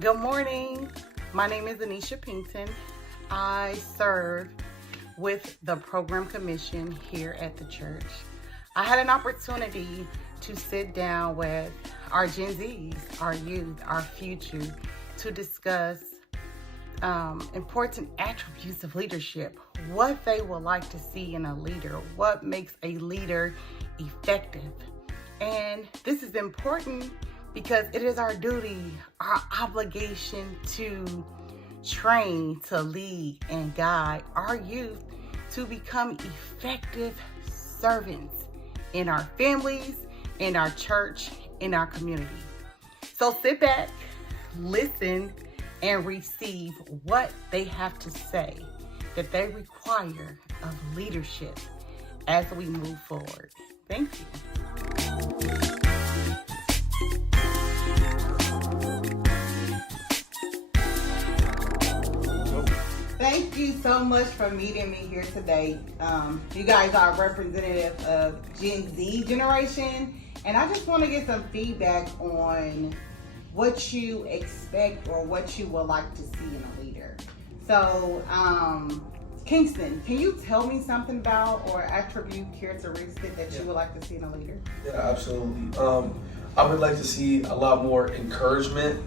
Good morning. My name is Anisha Pinkton. I serve with the Program Commission here at the church. I had an opportunity to sit down with our Gen Zs, our youth, our future, to discuss important attributes of leadership, what they would like to see in a leader, what makes a leader effective. And this is important because it is our duty, our obligation to train, to lead, and guide our youth to become effective servants in our families, in our church, in our community. So sit back, listen, and receive what they have to say that they require of leadership as we move forward. Thank you. Thank you so much for meeting me here today. You guys are representative of Gen Z generation, and I just want to get some feedback on what you expect or what you would like to see in a leader. So, Kingston, can you tell me something about or attribute characteristic that you would like to see in a leader? Yeah, absolutely. I would like to see a lot more encouragement,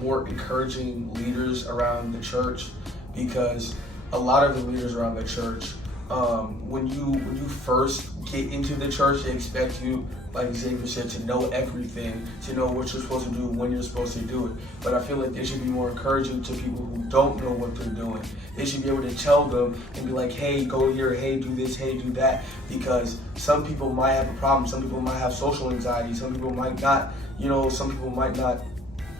more encouraging leaders around the church, because a lot of the leaders around the church, when you first get into the church, they expect you, like Xavier said, to know everything, to know what you're supposed to do, when you're supposed to do it. But I feel like they should be more encouraging to people who don't know what they're doing. They should be able to tell them and be like, hey, go here, hey, do this, hey, do that. Because some people might have a problem, some people might have social anxiety, some people might not, some people might not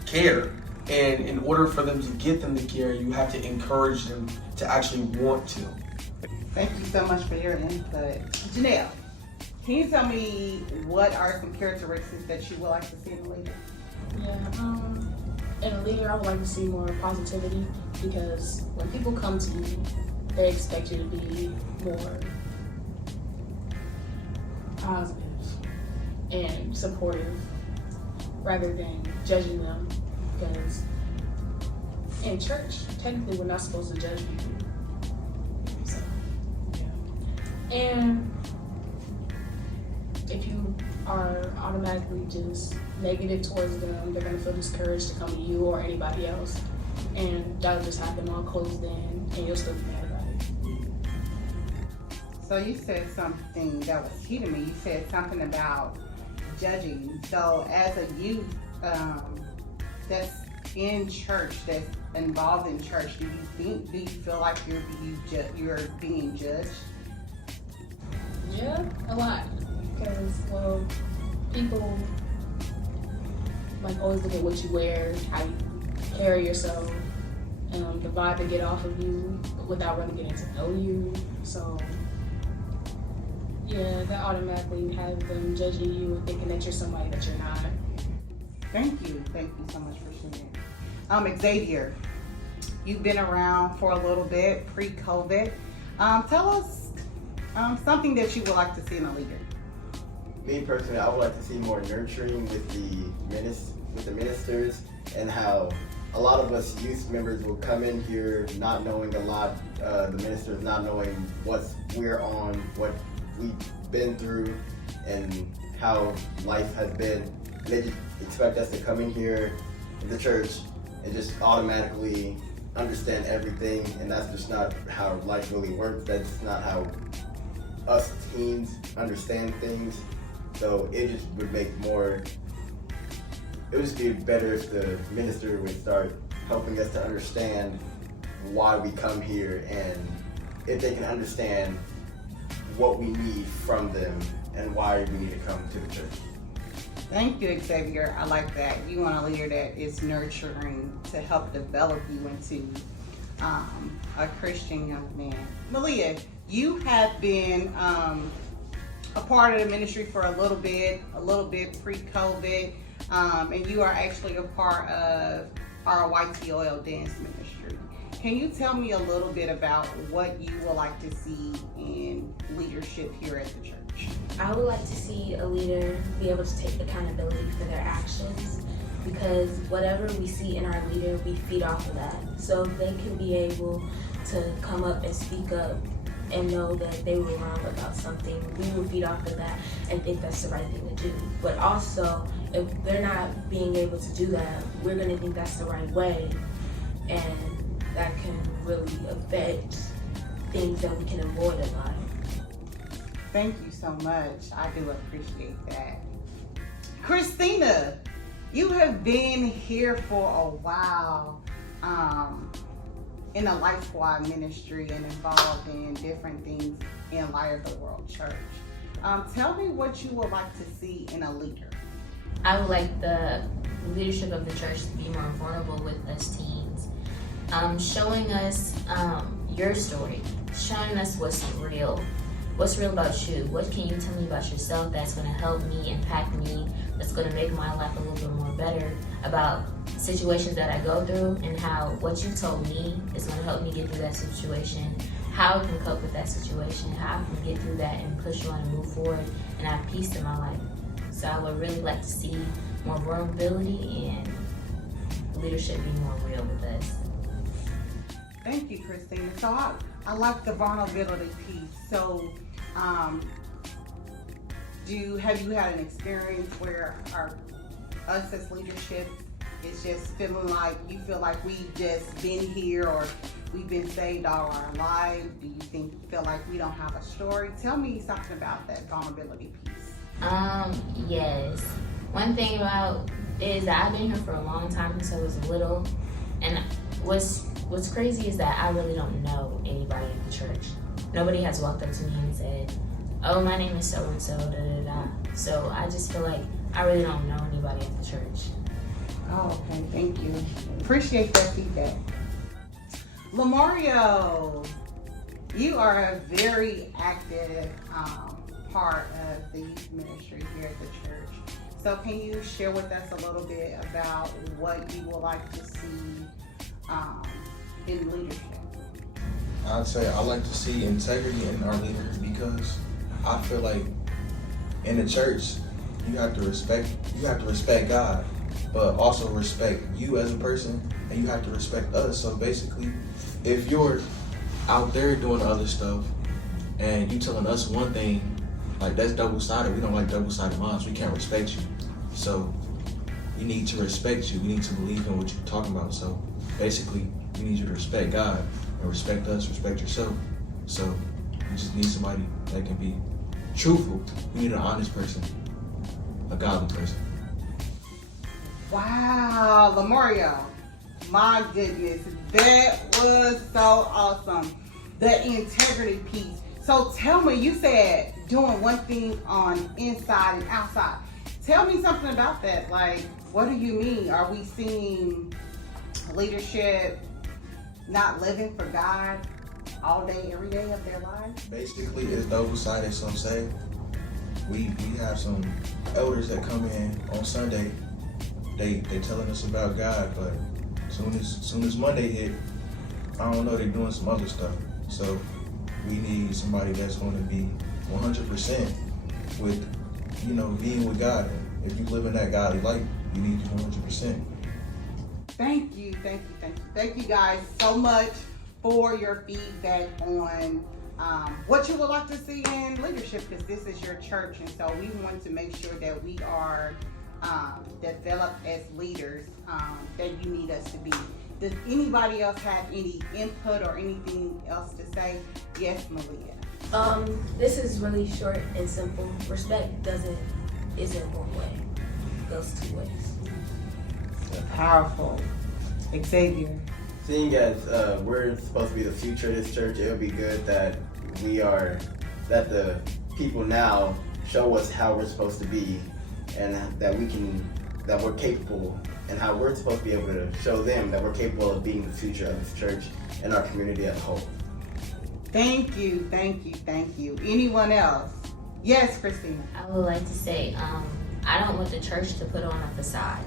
care. And in order for them to get them to care, you have to encourage them to actually want to. Thank you so much for your input. Janelle, can you tell me what are some characteristics that you would like to see in a leader? In a leader, I would like to see more positivity, because when people come to you, they expect you to be more positive and supportive rather than judging them, because in church, technically, we're not supposed to judge people. So, yeah. And if you are automatically just negative towards them, they're going to feel discouraged to come to you or anybody else. And that'll just have them all closed in, and you'll still be mad about it. So you said something that was key to me. You said something about judging. So as a youth that's in church, that's involved in church, do you feel like you're being judged? Yeah, a lot. Because, people always look at what you wear, how you carry yourself, the vibe they get off of you without really getting to know you. So, yeah, that automatically has them judging you and thinking that you're somebody that you're not. Thank you so much for sharing. Xavier, you've been around for a little bit, pre-COVID. Tell us something that you would like to see in a leader. Me personally, I would like to see more nurturing with the ministers, and how a lot of us youth members will come in here not knowing a lot, the ministers not knowing what we're on, what we've been through, and how life has been. They just expect us to come in here in the church and just automatically understand everything, and that's just not how life really works. That's not how us teens understand things. So it just would make it would just be better if the minister would start helping us to understand why we come here, and if they can understand what we need from them and why we need to come to the church. Thank you, Xavier. I like that. You want a leader that is nurturing to help develop you into a Christian young man. Malia, you have been a part of the ministry for a little bit pre-COVID, and you are actually a part of our YT Oil Dance Ministry. Can you tell me a little bit about what you would like to see in leadership here at the church? I would like to see a leader be able to take accountability for their actions, because whatever we see in our leader, we feed off of that. So if they can be able to come up and speak up and know that they were wrong about something, we will feed off of that and think that's the right thing to do. But also, if they're not being able to do that, we're gonna think that's the right way, and that can really affect things that we can avoid in life. Thank you so much. I do appreciate that. Christina, you have been here for a while in the Life Squad ministry and involved in different things in Light of the World Church. Tell me what you would like to see in a leader. I would like the leadership of the church to be more vulnerable with us teens, showing us your story, showing us what's real about you. What can you tell me about yourself that's going to help me, impact me, that's going to make my life a little bit more better, about situations that I go through, and how what you told me is going to help me get through that situation, how I can cope with that situation, how I can get through that and push on and move forward and have peace in my life. So I would really like to see more vulnerability and leadership be more real with us. Thank you, Christina. So I like the vulnerability piece. So have you had an experience where us as leadership is just feeling like you feel like we've just been here or we've been saved all our lives? Do you feel like we don't have a story? Tell me something about that vulnerability piece. Yes. One thing about is that I've been here for a long time since I was little, and what's crazy is that I really don't know anybody in the church. Nobody has walked up to me and said, "Oh, my name is so and so, da da da." So I just feel like I really don't know anybody at the church. Oh, okay, thank you. Appreciate that feedback. Lamario, you are a very active part of the youth ministry here at the church. So can you share with us a little bit about what you would like to see in leadership? I'd say I like to see integrity in our leaders, because I feel like in the church you have to respect God, but also respect you as a person, and you have to respect us. So basically, if you're out there doing other stuff and you telling us one thing, like that's double-sided. We don't like double-sided minds. We can't respect you. So we need to respect you. We need to believe in what you're talking about. So basically, we need you to respect God and respect us, respect yourself. So we just need somebody that can be truthful. We need an honest person, a godly person. Wow, Lamario, my goodness, that was so awesome. The integrity piece. So tell me, you said doing one thing on inside and outside. Tell me something about that. Like, what do you mean? Are we seeing leadership not living for God all day, every day of their lives? Basically, it's double-sided. Some say we have some elders that come in on Sunday. They telling us about God, but soon as Monday hit, I don't know, they're doing some other stuff. So we need somebody that's going to be 100% with, being with God. And if you live in that godly life, you need you 100%. Thank you guys so much for your feedback on what you would like to see in leadership, because this is your church, and so we want to make sure that we are developed as leaders that you need us to be. Does anybody else have any input or anything else to say? Yes, Malia. This is really short and simple. Respect isn't one way. It goes two ways. Powerful. Xavier. Seeing as we're supposed to be the future of this church, it would be good that the people now show us how we're supposed to be, and that we're capable, and how we're supposed to be able to show them that we're capable of being the future of this church and our community as a whole. Thank you. Anyone else? Yes, Christina. I would like to say, I don't want the church to put on a facade,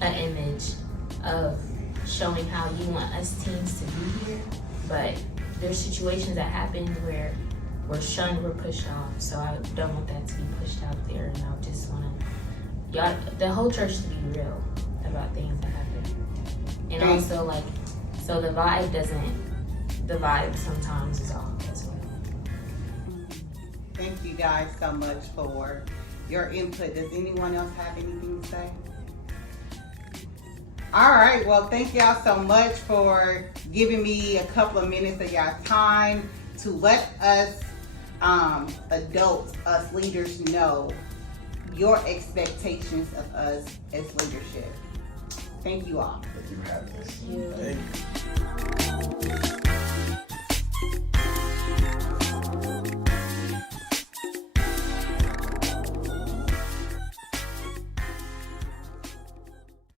an image of showing how you want us teens to be here, but there's situations that happen where we're shunned, we're pushed off, so I don't want that to be pushed out there, and I just want the whole church to be real. about things that happen. And Okay. also, like, so the vibe sometimes is off as well. Thank you guys so much for your input. Does anyone else have anything to say? All right, well, thank y'all so much for giving me a couple of minutes of y'all time to let us adults, us leaders, know your expectations of us as leadership. Thank you all. Thank you for having us. You. Thank you.